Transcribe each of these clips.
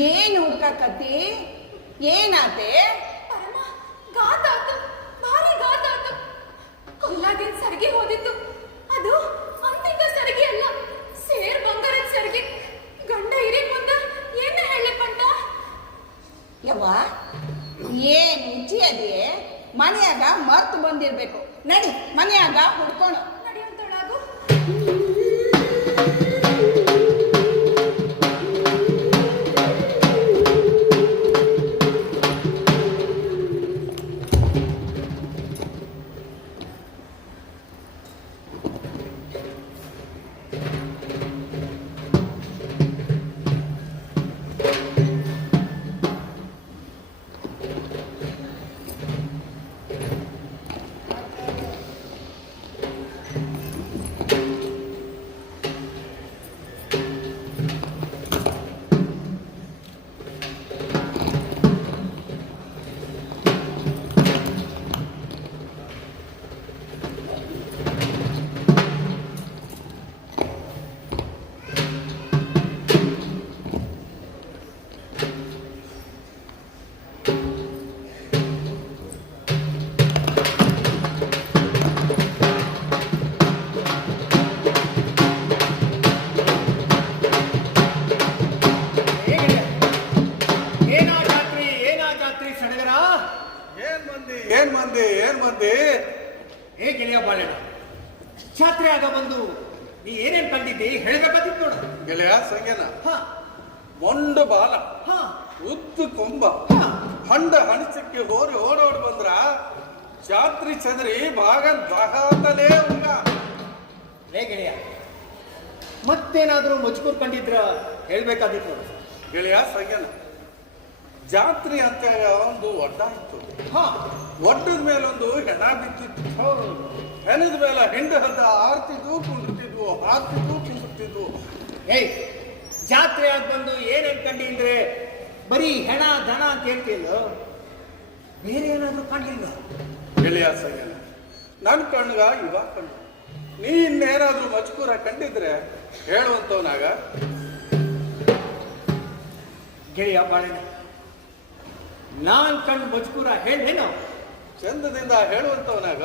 ಏನು ಹುಡ್ಕಕತ್ತಿ? ಏನಾತೆ? ಪರಮ ಗಾತಾತು, ಭಾರಿ ಗಾತಾತು. ಕೊಲ್ಲಾಗಿನ ಸರಿಗೆ ಹೋದಿತ್ತು. ಅದು ಅಂತಿಗ ಸರಿಗೆ ಅಲ್ಲ, ಸೇರ್ ಬಂಗಾರದ ಸರಿಗೆ. ಗಂಡ ಹಿರಿ ಮುಂದ ಏನ ಹೇಳಿ ಪಂಟ? ಯವ್ವ, ಏನ್ ಉಚ್ಚಿ ಅದೇ? ಮನೆಯಾಗ ಮರ್ತು ಬಂದಿರ್ಬೇಕು. ನಡಿ ಮನೆಯಾಗ ಹುಡ್ಕೋಣ. ನಡೆಯುವಂತೊಳಗು. ಹೇ ಗೆಳೆಯ ಬಾಳೆಣ್ಣ, ಜಾತ್ರೆ ಆಗ ಬಂದು ನೀ ಏನೇನ್ ಕಂಡಿದ್ದಿ ಹೇಳ್ಬೇಕಾದಿತ್ತು ನೋಡ. ಗೆಳೆಯ ಸಂಗೇನ ಮೊಂಡು ಬಾಲ, ಉದ್ದು ಕೊಂಬ, ಹಂಡ ಹಣಿಸಕ್ಕೆ ಹೋರಿ ಓಡೋಡ್ ಬಂದ್ರ ಜಾತ್ರಿ ಚಂದ್ರಿ ಭಾಗನ್ ದಹಾತಲೇ ಉಂಗ. ಲೇ ಗೆಳೆಯ, ಮತ್ತೇನಾದ್ರೂ ಮಜ್ಕೂರ್ ಕಂಡಿದ್ರ ಹೇಳ್ಬೇಕಾದಿತ್ತು ನೋಡ. ಗೆಳೆಯ ಸಂಗೇನ, ಜಾತ್ರೆ ಅಂತ ಒಂದು ಒಡ್ಡ ಇತ್ತು. ಒಡ್ಡದ ಮೇಲೊಂದು ಹೆಣ ಬಿತ್ತಿತ್ತು. ಹೆಣದ ಮೇಲೆ ಹೆಂಡ ಹದ್ದ ಆರ್ತಿದ್ವು, ಕುಂಡಿರ್ತಿದ್ವು, ಹಾರ್ತಿದ್ವು, ಕುಂಡಿರ್ತಿದ್ವು. ಏಯ್, ಜಾತ್ರೆ ಆಗ ಬಂದು ಏನೇನ್ ಕಂಡಿ ಅಂದ್ರೆ ಬರೀ ಹೆಣ ದನ ಅಂತ ಹೇಳ್ತಿಲ್ಲ, ಬೇರೆ ಏನಾದ್ರೂ ಕಾಣಲಿಲ್ಲ? ಗೆಳೆಯ ಸಂಗೇನ, ನನ್ ಕಣ್ಗ ಇವಾಗ ಕಂಡು. ನೀ ಇನ್ನೇನಾದ್ರೂ ಮಜ್ಕೂರ ಕಂಡಿದ್ರೆ ಹೇಳುವಂತವನಾಗ. ಗೆಳೆಯ ಬಾಳೆಣ್ಣ, ನಾನ್ ಕಂಡು ಮಜ್ಕೂರ ಹೇಳೇನು? ಚಂದದಿಂದ ಹೇಳುವಂತವನಾಗ.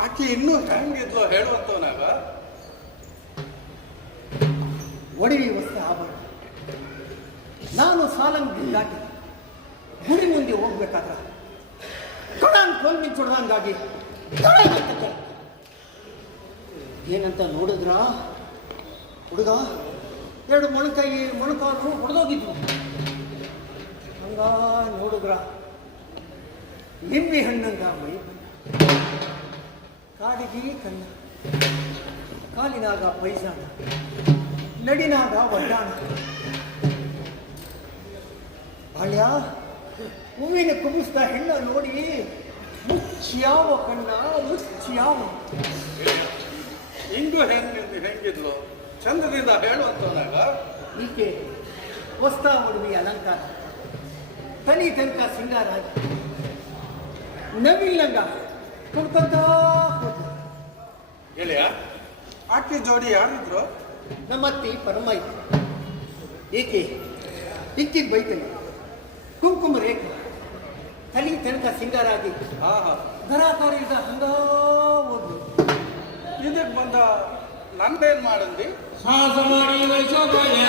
ಆಕೆ ಇನ್ನೂ ಹೆಂಗಿದ್ಲು ಹೇಳುವಂತವನಾಗ. ಒಡವಿ ವಸ್ತು ಆಭರಣ. ನಾನು ಸಾಲಂಗಿ ದಾಟಿ ಗುಡಿ ಮುಂದೆ ಹೋಗ್ಬೇಕಾದ್ರ ಕಣನ್ ಕೋಲ್ ಮಿಂಚೊಡ್ದಂಗಾಗಿ ಏನಂತ ನೋಡಿದ್ರ ಹುಡುಗ ಎರಡು ಮೊಣಕಾಲು ಹೊಡೆದೋಗಿದ್ವು. ಹಂಗ ನೋಡಿದ್ರ ನಿಂಬೆ ಹಣ್ಣಂಗ ಮೈ, ಕಾಡಿಗೆ ಕಣ್ಣ, ಕಾಲಿನಾಗ ಪೈಜಾಣ, ನಡಿನಾಗ ಒಡ್ಡಾಣ. ಬಾಳ್ಯ ಹೂವಿನ ಕುಬಿಸ್ದ ಹೆಣ್ಣ ನೋಡಿ ಮುಚ್ಚ್ಯಾವ ಕಣ್ಣ, ಮುಚ್ಚ್ಯಾವ. ಹಿಂಗೂ ಹೆಂಗಿದ್ಲು ಚಂದದಿಂದ ಹೇಳುವಂತವನಾಗ. ಈಕೆ ವಸ್ತಾ ಉಡುವಿ ಅಲಂಕಾರ, ತನಿ ತನಕ ಸಿಂಗಾರ, ನವಿಲ್ಲಂಗ ಕುಡ್ಕೊಂತ ಹೋದ. ಗೆಳೆಯ, ಆಕೆ ಜೋಡಿ ಯಾರಿದ್ರು? ನಮ್ಮತ್ತಿ ಪರಮ ಇತ್ತು. ಈಕೆ ಇಕ್ಕಿಗೆ ಬೈತನೆ, ಕುಂಕುಮ ರೇಖೆ ತಲೆ ತನಕ ಸಿಂಗಾರ ಆಗಿ ಹಾ ಹಾ ಗರಾಕಾರಿಯಿಂದ ಹಂಗ ಹೋದ್ಲು. ಇದಕ್ಕೆ ಬಂದ ನಂದೇನ್ ಮಾಡಂದಿ ಸಾಹಸ ಮಾಡಿ ವೈಸೋಬಯ್ಯ